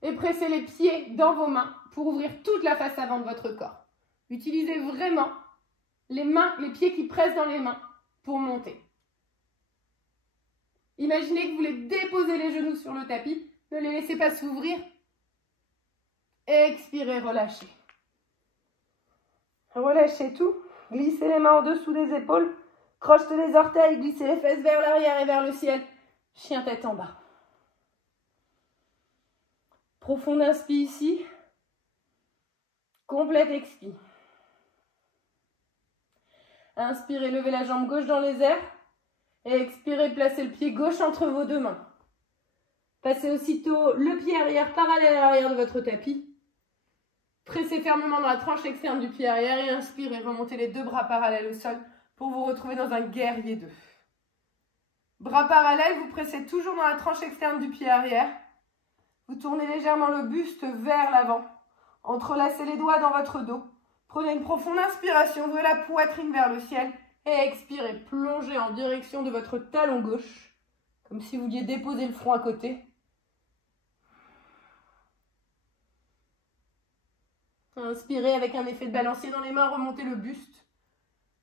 et pressez les pieds dans vos mains pour ouvrir toute la face avant de votre corps. Utilisez vraiment les mains, les pieds qui pressent dans les mains pour monter. Imaginez que vous voulez déposer les genoux sur le tapis. Ne les laissez pas s'ouvrir. Expirez, relâchez. Relâchez tout. Glissez les mains en dessous des épaules. Crochetez les orteils. Glissez les fesses vers l'arrière et vers le ciel. Chien tête en bas. Profonde inspi ici. Complète expi. Inspirez, levez la jambe gauche dans les airs. Et expirez, placez le pied gauche entre vos deux mains. Passez aussitôt le pied arrière parallèle à l'arrière de votre tapis. Pressez fermement dans la tranche externe du pied arrière et inspirez, remontez les deux bras parallèles au sol pour vous retrouver dans un guerrier 2. Bras parallèles, vous pressez toujours dans la tranche externe du pied arrière. Vous tournez légèrement le buste vers l'avant. Entrelacez les doigts dans votre dos. Prenez une profonde inspiration, ouvrez la poitrine vers le ciel et expirez, plongez en direction de votre talon gauche, comme si vous vouliez déposer le front à côté. Inspirez avec un effet de balancier dans les mains, remontez le buste.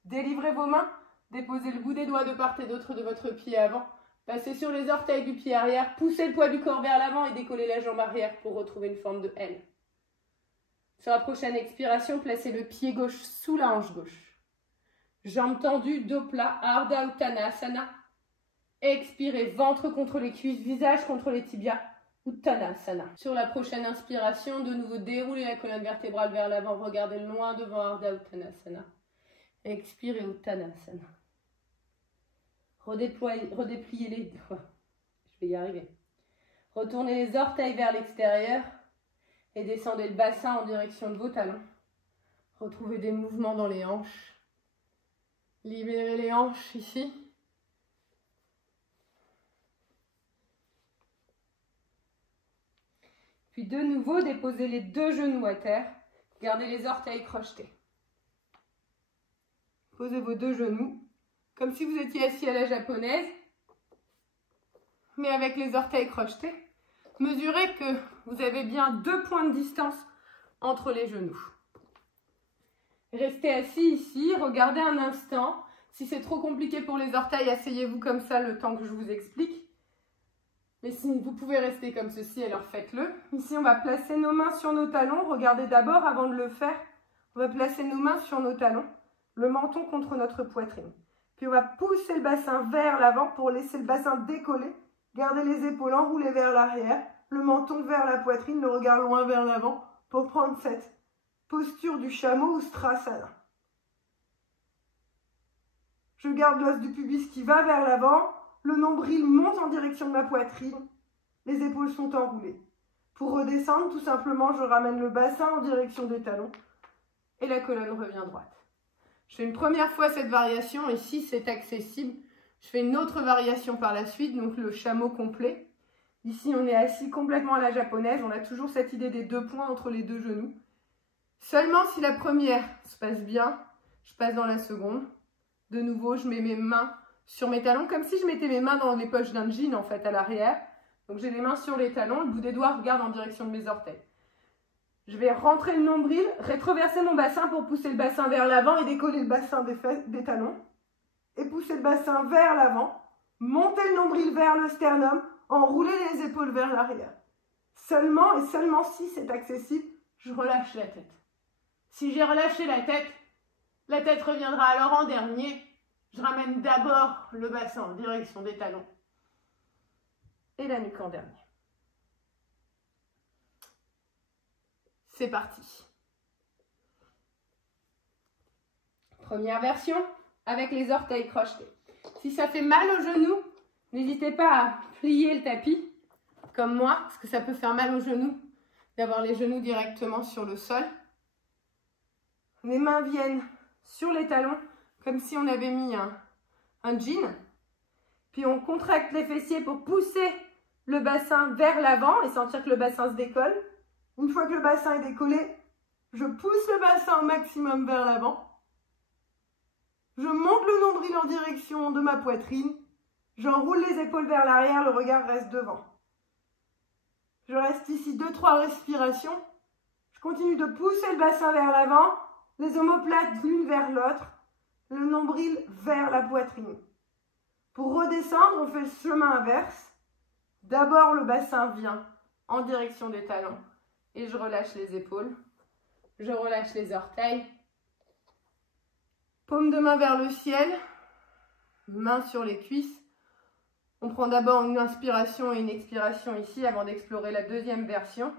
Délivrez vos mains, déposez le bout des doigts de part et d'autre de votre pied avant. Passez sur les orteils du pied arrière, poussez le poids du corps vers l'avant et décollez la jambe arrière pour retrouver une forme de L. Sur la prochaine expiration, placez le pied gauche sous la hanche gauche. Jambes tendues, dos plat, Ardha Uttanasana. Expirez, ventre contre les cuisses, visage contre les tibias. Uttanasana. Sur la prochaine inspiration, de nouveau déroulez la colonne vertébrale vers l'avant, regardez loin devant Ardha Uttanasana. Expirez Uttanasana. Redépliez les doigts. Je vais y arriver. Retournez les orteils vers l'extérieur et descendez le bassin en direction de vos talons. Retrouvez des mouvements dans les hanches. Libérez les hanches ici. Puis de nouveau, déposez les deux genoux à terre. Gardez les orteils crochetés. Posez vos deux genoux, comme si vous étiez assis à la japonaise, mais avec les orteils crochetés. Mesurez que vous avez bien 2 points de distance entre les genoux. Restez assis ici, regardez un instant. Si c'est trop compliqué pour les orteils, asseyez-vous comme ça le temps que je vous explique. Mais si vous pouvez rester comme ceci, alors faites-le. Ici, on va placer nos mains sur nos talons. Regardez d'abord avant de le faire. On va placer nos mains sur nos talons, le menton contre notre poitrine. Puis on va pousser le bassin vers l'avant pour laisser le bassin décoller. Gardez les épaules enroulées vers l'arrière, le menton vers la poitrine, le regard loin vers l'avant pour prendre cette posture du chameau ou strasana. Je garde l'os du pubis qui va vers l'avant, le nombril monte en direction de ma poitrine, les épaules sont enroulées. Pour redescendre, tout simplement, je ramène le bassin en direction des talons et la colonne revient droite. Je fais une première fois cette variation et si c'est accessible, je fais une autre variation par la suite, donc le chameau complet. Ici, on est assis complètement à la japonaise, on a toujours cette idée des 2 points entre les 2 genoux. Seulement si la première se passe bien, je passe dans la seconde. De nouveau, je mets mes mains sur mes talons, comme si je mettais mes mains dans les poches d'un jean, en fait, à l'arrière. Donc, j'ai les mains sur les talons, le bout des doigts regarde en direction de mes orteils. Je vais rentrer le nombril, rétroverser mon bassin pour pousser le bassin vers l'avant et décoller le bassin des talons. Et pousser le bassin vers l'avant, monter le nombril vers le sternum, enrouler les épaules vers l'arrière. Seulement et seulement si c'est accessible, je relâche la tête. Si j'ai relâché la tête reviendra alors en dernier. Je ramène d'abord le bassin en direction des talons et la nuque en dernier. C'est parti. Première version avec les orteils crochetés. Si ça fait mal aux genoux, n'hésitez pas à plier le tapis comme moi, parce que ça peut faire mal aux genoux d'avoir les genoux directement sur le sol. Les mains viennent sur les talons, comme si on avait mis un jean. Puis on contracte les fessiers pour pousser le bassin vers l'avant et sentir que le bassin se décolle. Une fois que le bassin est décollé, je pousse le bassin au maximum vers l'avant. Je monte le nombril en direction de ma poitrine. J'enroule les épaules vers l'arrière, le regard reste devant. Je reste ici 2-3 respirations. Je continue de pousser le bassin vers l'avant. Les omoplates l'une vers l'autre, le nombril vers la poitrine. Pour redescendre, on fait le chemin inverse. D'abord, le bassin vient en direction des talons et je relâche les épaules. Je relâche les orteils. Paume de main vers le ciel, main sur les cuisses. On prend d'abord une inspiration et une expiration ici avant d'explorer la deuxième version.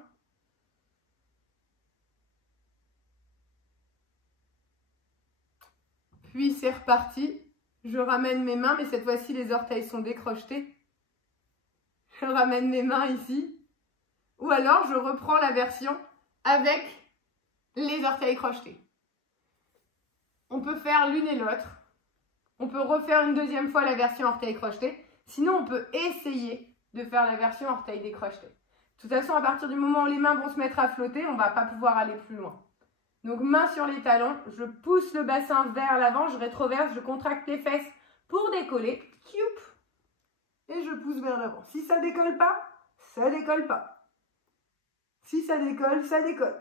Puis c'est reparti, je ramène mes mains, mais cette fois-ci les orteils sont décrochetés. Je ramène mes mains ici. Ou alors je reprends la version avec les orteils crochetés. On peut faire l'une et l'autre. On peut refaire une deuxième fois la version orteils crochetés. Sinon on peut essayer de faire la version orteils décrochetés. De toute façon, à partir du moment où les mains vont se mettre à flotter, on ne va pas pouvoir aller plus loin. Donc, main sur les talons, je pousse le bassin vers l'avant, je rétroverse, je contracte les fesses pour décoller. Et je pousse vers l'avant. Si ça ne décolle pas, ça ne décolle pas. Si ça décolle, ça décolle.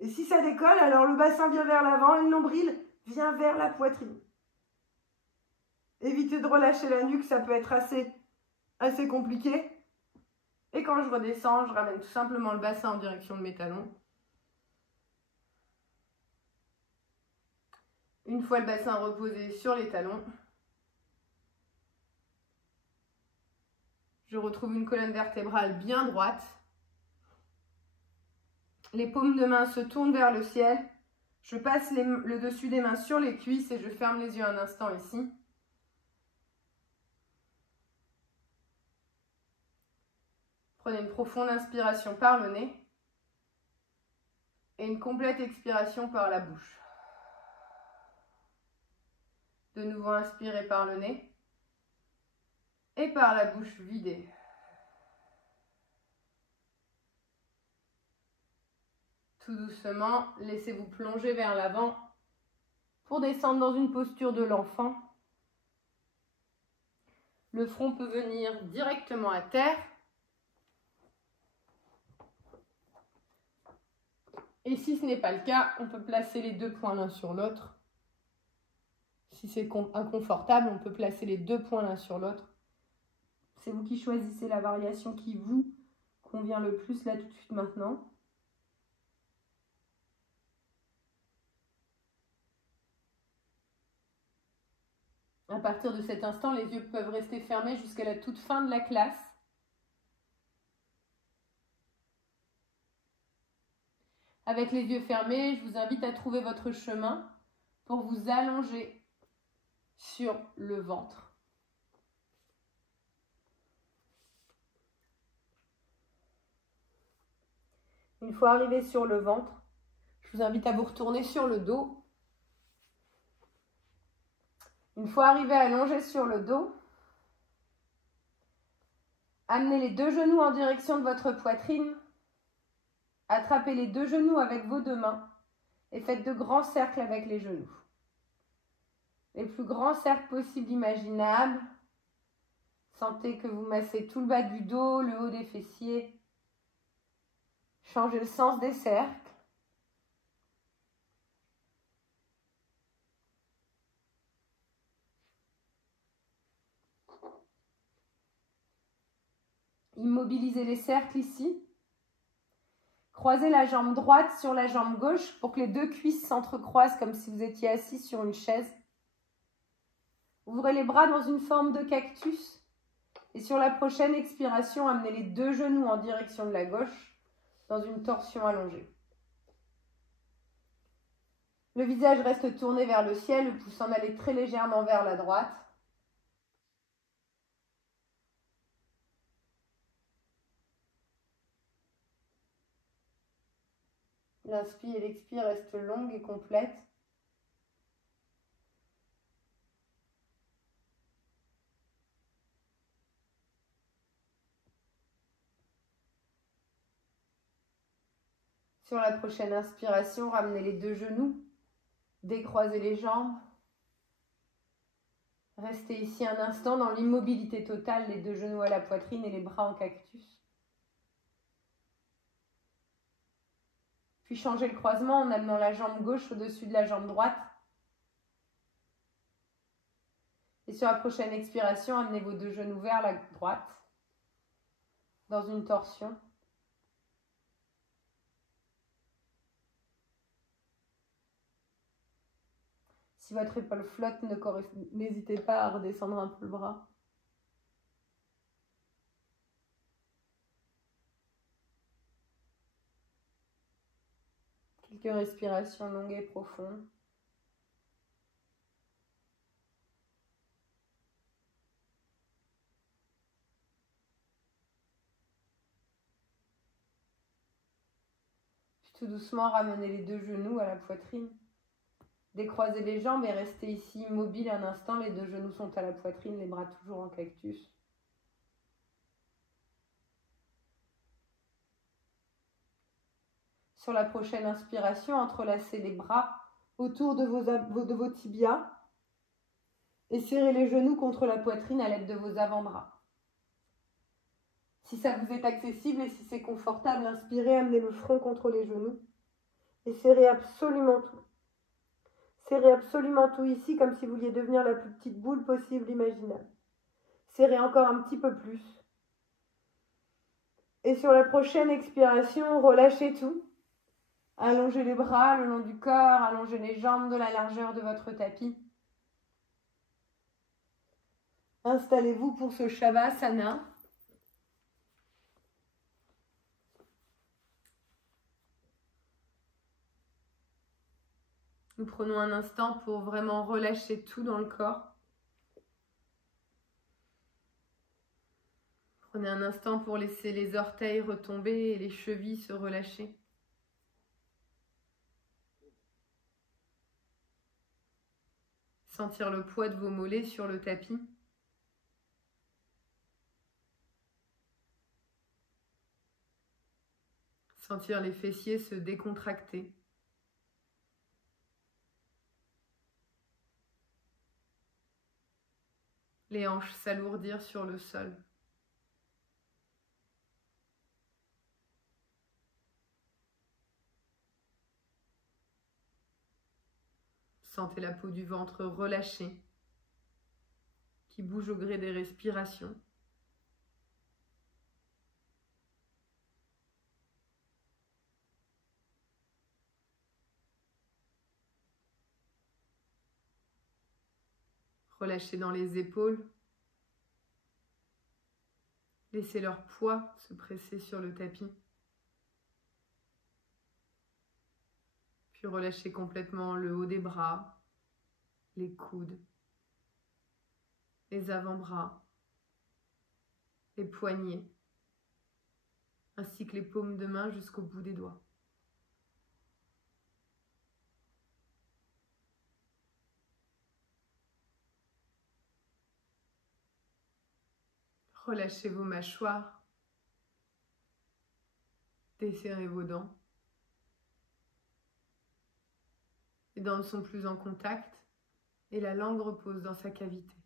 Et si ça décolle, alors le bassin vient vers l'avant et le nombril vient vers la poitrine. Évitez de relâcher la nuque, ça peut être assez compliqué. Et quand je redescends, je ramène tout simplement le bassin en direction de mes talons. Une fois le bassin reposé sur les talons, je retrouve une colonne vertébrale bien droite. Les paumes de main se tournent vers le ciel. Je passe le dessus des mains sur les cuisses et je ferme les yeux un instant ici. Prenez une profonde inspiration par le nez et une complète expiration par la bouche. De nouveau, inspirez par le nez et par la bouche vidée. Tout doucement, laissez-vous plonger vers l'avant Pour descendre dans une posture de l'enfant, le front peut venir directement à terre. Et si ce n'est pas le cas, on peut placer les deux poings l'un sur l'autre. Si c'est inconfortable, on peut placer les deux poings l'un sur l'autre. C'est vous qui choisissez la variation qui vous convient le plus là tout de suite maintenant. À partir de cet instant, les yeux peuvent rester fermés jusqu'à la toute fin de la classe. Avec les yeux fermés, je vous invite à trouver votre chemin pour vous allonger sur le ventre. Une fois arrivé sur le ventre, je vous invite à vous retourner sur le dos. Une fois arrivé allongé sur le dos, amenez les deux genoux en direction de votre poitrine. Attrapez les deux genoux avec vos deux mains et faites de grands cercles avec les genoux. Les plus grands cercles possibles imaginables. Sentez que vous massez tout le bas du dos, le haut des fessiers. Changez le sens des cercles. Immobilisez les cercles ici. Croisez la jambe droite sur la jambe gauche pour que les deux cuisses s'entrecroisent comme si vous étiez assis sur une chaise. Ouvrez les bras dans une forme de cactus. Et sur la prochaine expiration, amenez les deux genoux en direction de la gauche dans une torsion allongée. Le visage reste tourné vers le ciel, le pouce en aller très légèrement vers la droite. L'inspire et l'expire restent longues et complètes. Sur la prochaine inspiration, ramenez les deux genoux, décroisez les jambes. Restez ici un instant dans l'immobilité totale, les deux genoux à la poitrine et les bras en cactus. Puis changez le croisement en amenant la jambe gauche au-dessus de la jambe droite. Et sur la prochaine expiration, amenez vos deux genoux vers la droite, dans une torsion. Si votre épaule flotte, n'hésitez pas à redescendre un peu le bras. Quelques respirations longues et profondes. Puis tout doucement, ramenez les deux genoux à la poitrine. Décroisez les jambes et restez ici immobile un instant. Les deux genoux sont à la poitrine, les bras toujours en cactus. Sur la prochaine inspiration, entrelacez les bras autour de vos tibias et serrez les genoux contre la poitrine à l'aide de vos avant-bras. Si ça vous est accessible et si c'est confortable, inspirez, amenez le front contre les genoux et serrez absolument tout. Serrez absolument tout ici comme si vous vouliez devenir la plus petite boule possible imaginable. Serrez encore un petit peu plus. Et sur la prochaine expiration, relâchez tout. Allongez les bras le long du corps, allongez les jambes de la largeur de votre tapis. Installez-vous pour ce Shavasana. Nous prenons un instant pour vraiment relâcher tout dans le corps. Prenez un instant pour laisser les orteils retomber et les chevilles se relâcher. Sentir le poids de vos mollets sur le tapis. Sentir les fessiers se décontracter. les hanches s'alourdir sur le sol. Sentez la peau du ventre relâchée, qui bouge au gré des respirations. Relâchez dans les épaules. Laissez leur poids se presser sur le tapis. Puis relâchez complètement le haut des bras, les coudes, les avant-bras, les poignets, ainsi que les paumes de main jusqu'au bout des doigts. Relâchez vos mâchoires, desserrez vos dents. Les dents ne sont plus en contact et la langue repose dans sa cavité.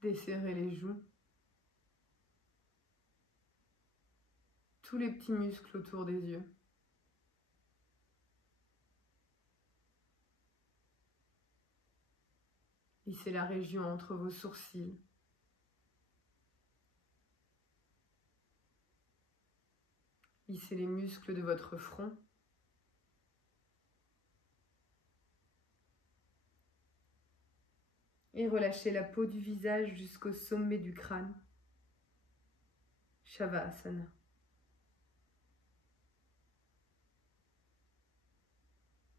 Desserrez les joues, tous les petits muscles autour des yeux. Lissez la région entre vos sourcils. Lissez les muscles de votre front. Et relâchez la peau du visage jusqu'au sommet du crâne. Shavasana.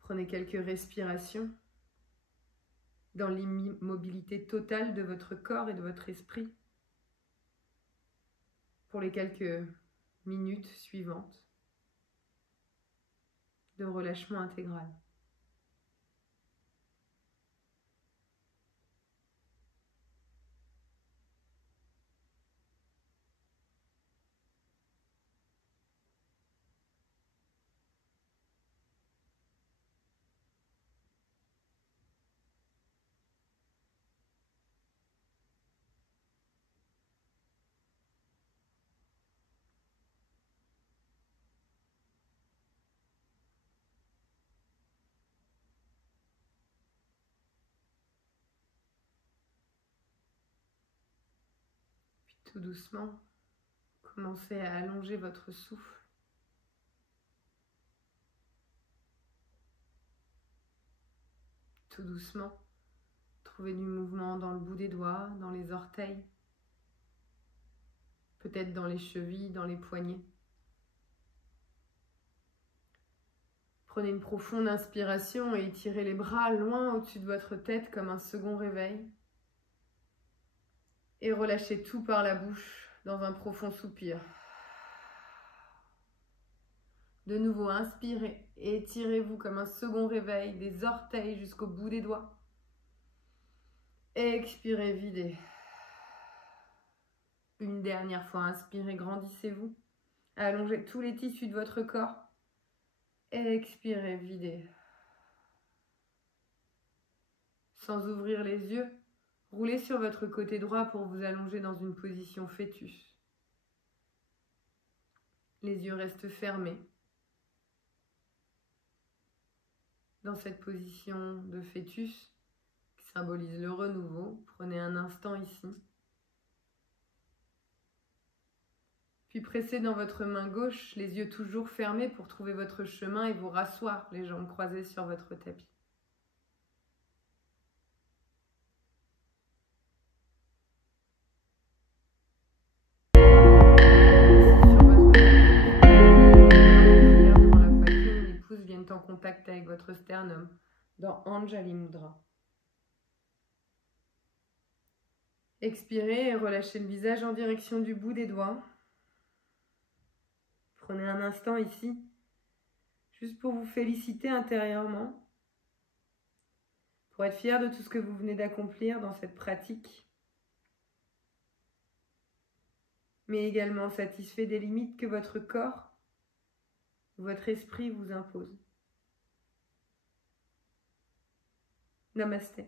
Prenez quelques respirations dans l'immobilité totale de votre corps et de votre esprit pour les quelques minutes suivantes de relâchement intégral. Tout doucement, commencez à allonger votre souffle. Tout doucement, trouvez du mouvement dans le bout des doigts, dans les orteils, peut-être dans les chevilles, dans les poignets. Prenez une profonde inspiration et étirez les bras loin au-dessus de votre tête comme un second réveil. Et relâchez tout par la bouche dans un profond soupir. De nouveau, inspirez et étirez-vous comme un second réveil des orteils jusqu'au bout des doigts. Expirez, videz. Une dernière fois, inspirez, grandissez-vous. Allongez tous les tissus de votre corps. Expirez, videz. Sans ouvrir les yeux, roulez sur votre côté droit pour vous allonger dans une position fœtus. Les yeux restent fermés. Dans cette position de fœtus, qui symbolise le renouveau, prenez un instant ici. Puis pressez dans votre main gauche, les yeux toujours fermés pour trouver votre chemin et vous rasseoir, les jambes croisées sur votre tapis. En contact avec votre sternum dans Anjali Mudra. Expirez et relâchez le visage en direction du bout des doigts. Prenez un instant ici, juste pour vous féliciter intérieurement, pour être fier de tout ce que vous venez d'accomplir dans cette pratique, mais également satisfait des limites que votre corps votre esprit vous impose. Namasté.